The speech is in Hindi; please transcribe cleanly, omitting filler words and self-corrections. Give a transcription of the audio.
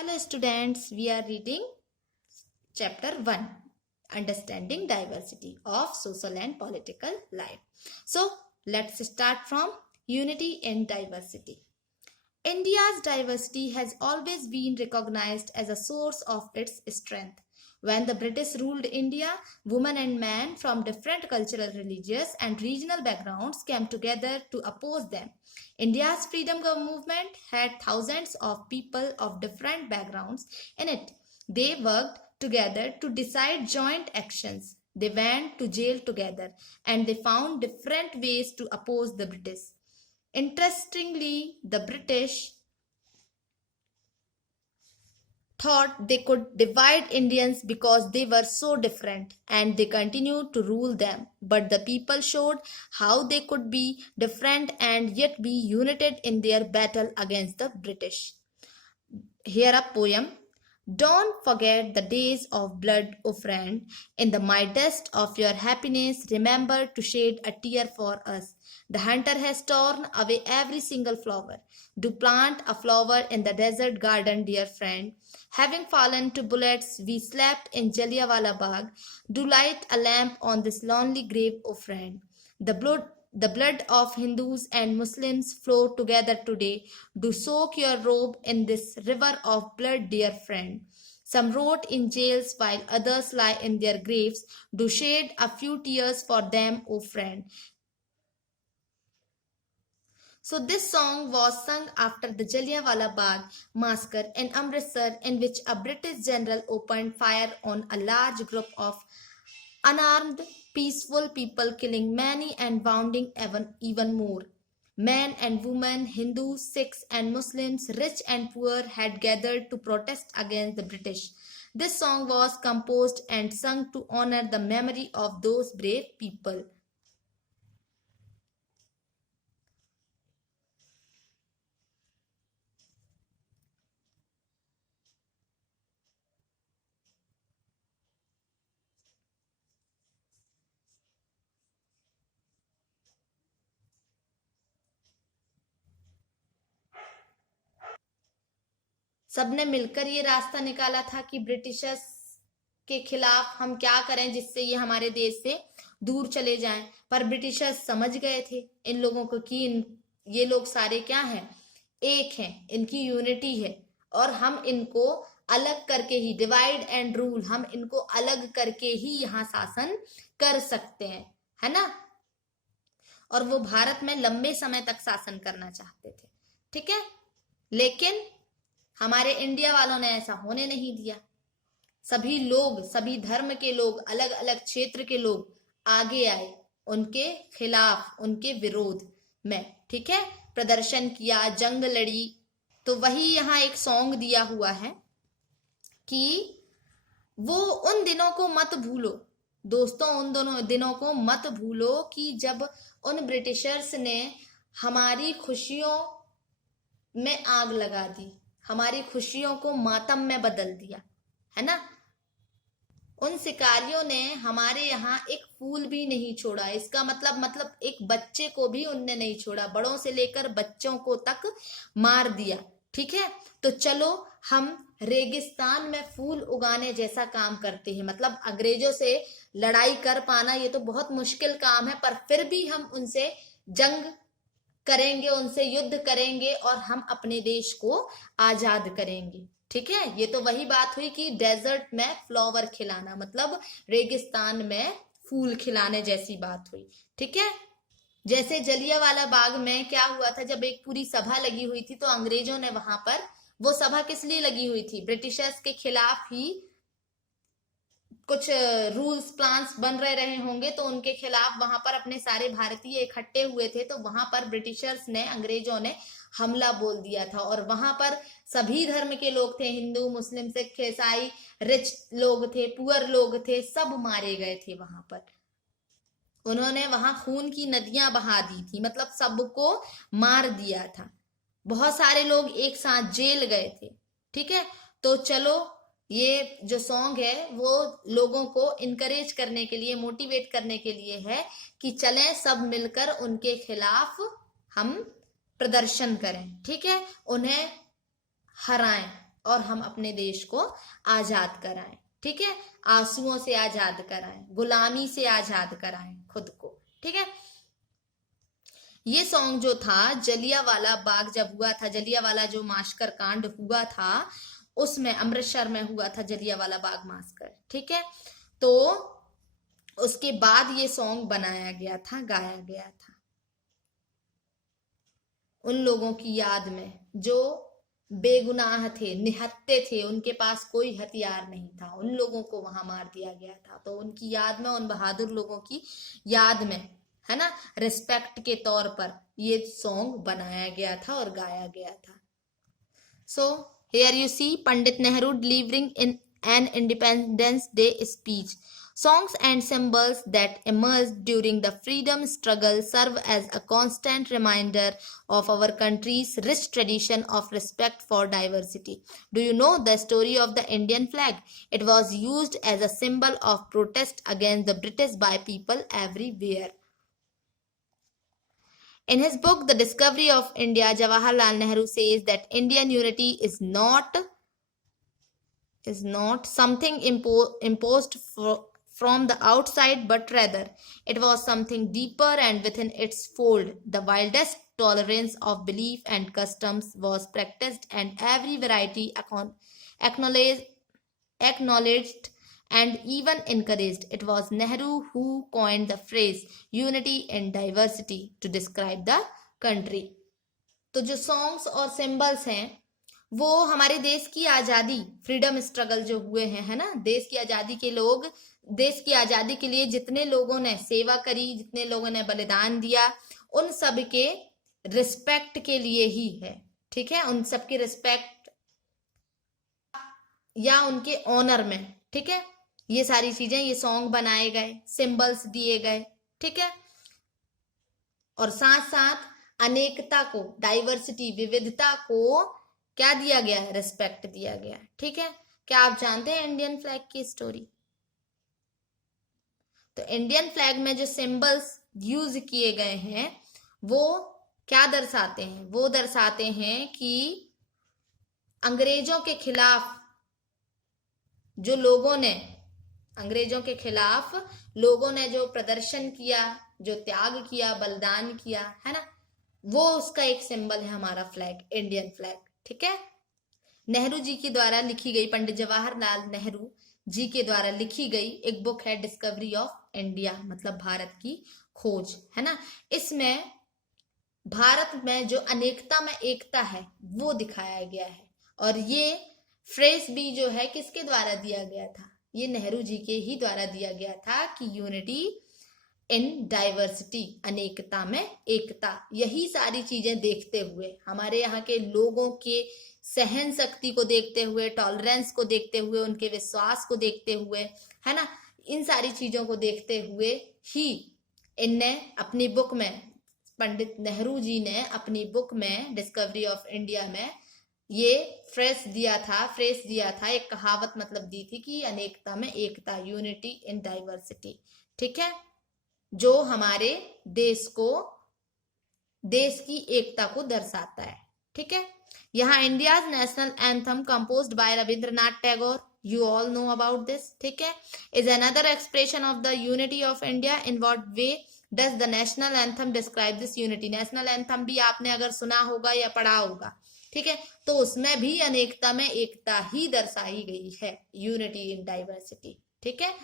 Hello students, we are reading chapter 1, Understanding Diversity of Social and Political Life. So let's start from Unity in Diversity. India's diversity has always been recognized as a source of its strength. When the British ruled India, women and men from different cultural, religious, and regional backgrounds came together to oppose them. India's freedom movement had thousands of people of different backgrounds in it. They worked together to decide joint actions. They went to jail together and they found different ways to oppose the British. Interestingly, the British thought they could divide Indians because they were so different and they continued to rule them. But the people showed how they could be different and yet be united in their battle against the British. Here a poem. Don't forget the days of blood, O friend. In the midst of your happiness, remember to shed a tear for us. The hunter has torn away every single flower. Do plant a flower in the desert garden, dear friend. Having fallen to bullets, we slept in Jallianwala Bagh. Do light a lamp on this lonely grave, O friend. The blood of Hindus and Muslims flow together today. Do soak your robe in this river of blood, dear friend. Some rot in jails while others lie in their graves. Do shed a few tears for them, O friend. So this song was sung after the Jallianwala Bagh massacre in Amritsar, in which a British general opened fire on a large group of unarmed, peaceful people, killing many and wounding even more. Men and women, Hindus, Sikhs and Muslims, rich and poor, had gathered to protest against the British. This song was composed and sung to honor the memory of those brave people. सबने मिलकर ये रास्ता निकाला था कि ब्रिटिशर्स के खिलाफ हम क्या करें जिससे ये हमारे देश से दूर चले जाएं। पर ब्रिटिशर्स समझ गए थे इन लोगों को कि ये लोग सारे क्या हैं, एक हैं, इनकी यूनिटी है और हम इनको अलग करके ही, डिवाइड एंड रूल, हम इनको अलग करके ही यहाँ शासन कर सकते हैं, है ना। और वो भारत में लंबे समय तक शासन करना चाहते थे, ठीक है। लेकिन हमारे इंडिया वालों ने ऐसा होने नहीं दिया। सभी लोग, सभी धर्म के लोग, अलग अलग क्षेत्र के लोग आगे आए उनके खिलाफ, उनके विरोध में, ठीक है। प्रदर्शन किया, जंग लड़ी। तो वही यहाँ एक सॉन्ग दिया हुआ है कि वो उन दिनों को मत भूलो दोस्तों, उन दोनों दिनों को मत भूलो कि जब उन ब्रिटिशर्स ने हमारी खुशियों में आग लगा दी, हमारी खुशियों को मातम में बदल दिया, है ना। उन शिकारियों ने हमारे यहाँ एक फूल भी नहीं छोड़ा। इसका मतलब एक बच्चे को भी उनने नहीं छोड़ा, बड़ों से लेकर बच्चों को तक मार दिया, ठीक है। तो चलो हम रेगिस्तान में फूल उगाने जैसा काम करते हैं। मतलब अंग्रेजों से लड़ाई कर पाना ये तो बहुत मुश्किल काम है, पर फिर भी हम उनसे जंग करेंगे, उनसे युद्ध करेंगे और हम अपने देश को आजाद करेंगे, ठीक है। ये तो वही बात हुई कि डेजर्ट में फ्लावर खिलाना, मतलब रेगिस्तान में फूल खिलाने जैसी बात हुई, ठीक है। जैसे जलियांवाला बाग में क्या हुआ था, जब एक पूरी सभा लगी हुई थी तो अंग्रेजों ने वहां पर, वो सभा किस लिए लगी हुई थी, ब्रिटिशर्स के खिलाफ ही कुछ रूल्स प्लान्स बन रहे होंगे, तो उनके खिलाफ वहां पर अपने सारे भारतीय इकट्ठे हुए थे। तो वहां पर ब्रिटिशर्स ने, अंग्रेजों ने हमला बोल दिया था और वहां पर सभी धर्म के लोग थे, हिंदू, मुस्लिम, सिख, ईसाई, रिच लोग थे, पुअर लोग थे, सब मारे गए थे वहां पर। उन्होंने वहां खून की नदियां बहा दी थी, मतलब सबको मार दिया था। बहुत सारे लोग एक साथ जेल गए थे, ठीक है। तो चलो ये जो सॉन्ग है वो लोगों को इनकरेज करने के लिए, मोटिवेट करने के लिए है कि चलें सब मिलकर उनके खिलाफ हम प्रदर्शन करें, ठीक है, उन्हें हराएं, और हम अपने देश को आजाद कराएं, ठीक है, आंसुओं से आजाद कराएं, गुलामी से आजाद कराएं खुद को, ठीक है। ये सॉन्ग जो था जलियांवाला बाग जब हुआ था, जलियांवाला जो मास्कर कांड हुआ था उसमें, अमृतसर में हुआ था जलियांवाला बाग मास्कर, ठीक है, तो उसके बाद ये सॉन्ग बनाया गया था, गाया गया था उन लोगों की याद में जो बेगुनाह थे, निहत्थे थे, उनके पास कोई हथियार नहीं था, उन लोगों को वहां मार दिया गया था। तो उनकी याद में, उन बहादुर लोगों की याद में, है ना, रिस्पेक्ट के तौर पर ये सॉन्ग बनाया गया था और गाया गया था। So here you see Pandit Nehru delivering in an Independence Day speech. Songs and symbols that emerged during the freedom struggle serve as a constant reminder of our country's rich tradition of respect for diversity. Do you know the story of the Indian flag? It was used as a symbol of protest against the British by people everywhere. In his book, The Discovery of India, Jawaharlal Nehru says that Indian unity is not something imposed from the outside, but rather it was something deeper and within its fold. The wildest tolerance of belief and customs was practiced, and every variety acknowledged and even encouraged. It was Nehru who coined the phrase unity in diversity to describe the country. तो जो सॉन्ग्स और सिंबल्स हैं वो हमारे देश की आजादी, फ्रीडम स्ट्रगल जो हुए हैं, है ना, देश की आजादी के लोग, देश की आजादी के लिए जितने लोगों ने सेवा करी, जितने लोगों ने बलिदान दिया, उन सब के रिस्पेक्ट के लिए ही है, ठीक है, उन सब की रिस्पेक्ट या उनके ऑनर में, ठीक है, ये सारी चीजें, ये सॉन्ग बनाए गए, सिंबल्स दिए गए, ठीक है, और साथ साथ अनेकता को, डाइवर्सिटी, विविधता को क्या दिया गया है, रिस्पेक्ट दिया गया, ठीक है। क्या आप जानते हैं इंडियन फ्लैग की स्टोरी? तो इंडियन फ्लैग में जो सिंबल्स यूज किए गए हैं वो क्या दर्शाते हैं? वो दर्शाते हैं कि अंग्रेजों के खिलाफ जो लोगों ने, अंग्रेजों के खिलाफ लोगों ने जो प्रदर्शन किया, जो त्याग किया, बलिदान किया, है ना, वो उसका एक सिंबल है हमारा फ्लैग, इंडियन फ्लैग, ठीक है। नेहरू जी के द्वारा लिखी गई, पंडित जवाहरलाल नेहरू जी के द्वारा लिखी गई एक बुक है डिस्कवरी ऑफ इंडिया, मतलब भारत की खोज, है ना। इसमें भारत में जो अनेकता में एकता है वो दिखाया गया है, और ये फ्रेज भी जो है किसके द्वारा दिया गया था? ये नेहरू जी के ही द्वारा दिया गया था कि यूनिटी इन डाइवर्सिटी, अनेकता में एकता। यही सारी चीजें देखते हुए, हमारे यहाँ के लोगों के सहन शक्ति को देखते हुए, टॉलरेंस को देखते हुए, उनके विश्वास को देखते हुए, है ना, इन सारी चीजों को देखते हुए ही इनने अपनी बुक में, पंडित नेहरू जी ने अपनी बुक में डिस्कवरी ऑफ इंडिया में ये फ्रेज दिया था, एक कहावत मतलब दी थी कि अनेकता में एकता, यूनिटी इन डाइवर्सिटी, ठीक है, जो हमारे देश को, देश की एकता को दर्शाता है, ठीक है। यहाँ India's national anthem composed bye Rabindranath Tagore, you all know about this, ठीक है, is another expression of the unity of India. In what way does the national anthem describe this unity? National anthem भी आपने अगर सुना होगा या पढ़ा होगा, ठीक है, तो उसमें भी अनेकता में एकता ही दर्शाई गई है, यूनिटी इन डाइवर्सिटी, ठीक है।